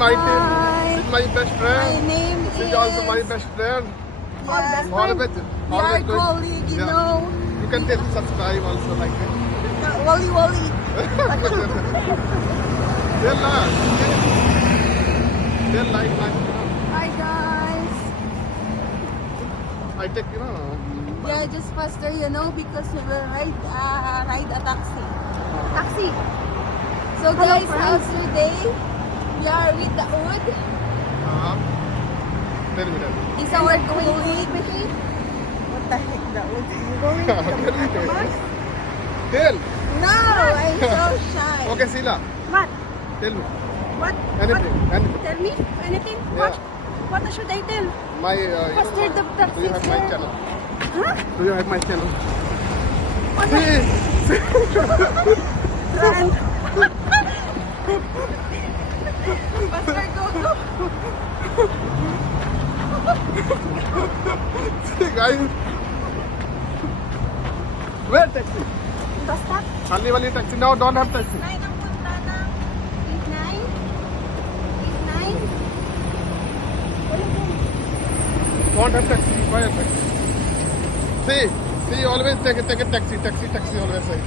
my team. Hi. This is my best friend. My name This is also my best friend. Yes. Always, We are always good. colleague, you Yeah. know. You can tell subscribe also like that. Wally Wally. They're like, they're like, Hi guys. I take, you know. Yeah, just faster, you know, because we will ride a taxi. Taxi. So guys, how's your day? We are with the Oud. Tell me that. He's our colleague. What the heck, the old going to the bus? Tell. No, I'm so shy. Okay, Sheila. What? Tell me. What? Anything. Anything. Tell me anything? Yeah. What? What should I tell? My, Faster the do you have my taxi. channel? Huh? Do you have my channel? What? See. Run. Faster, go, go. See, guys. Where taxi? The stop. Only one taxi. No, don't have taxi. 9 ang punta na. 8-9? 8-9? Don't have taxi. Why have taxi? See, always take a taxi. Taxi always. Say.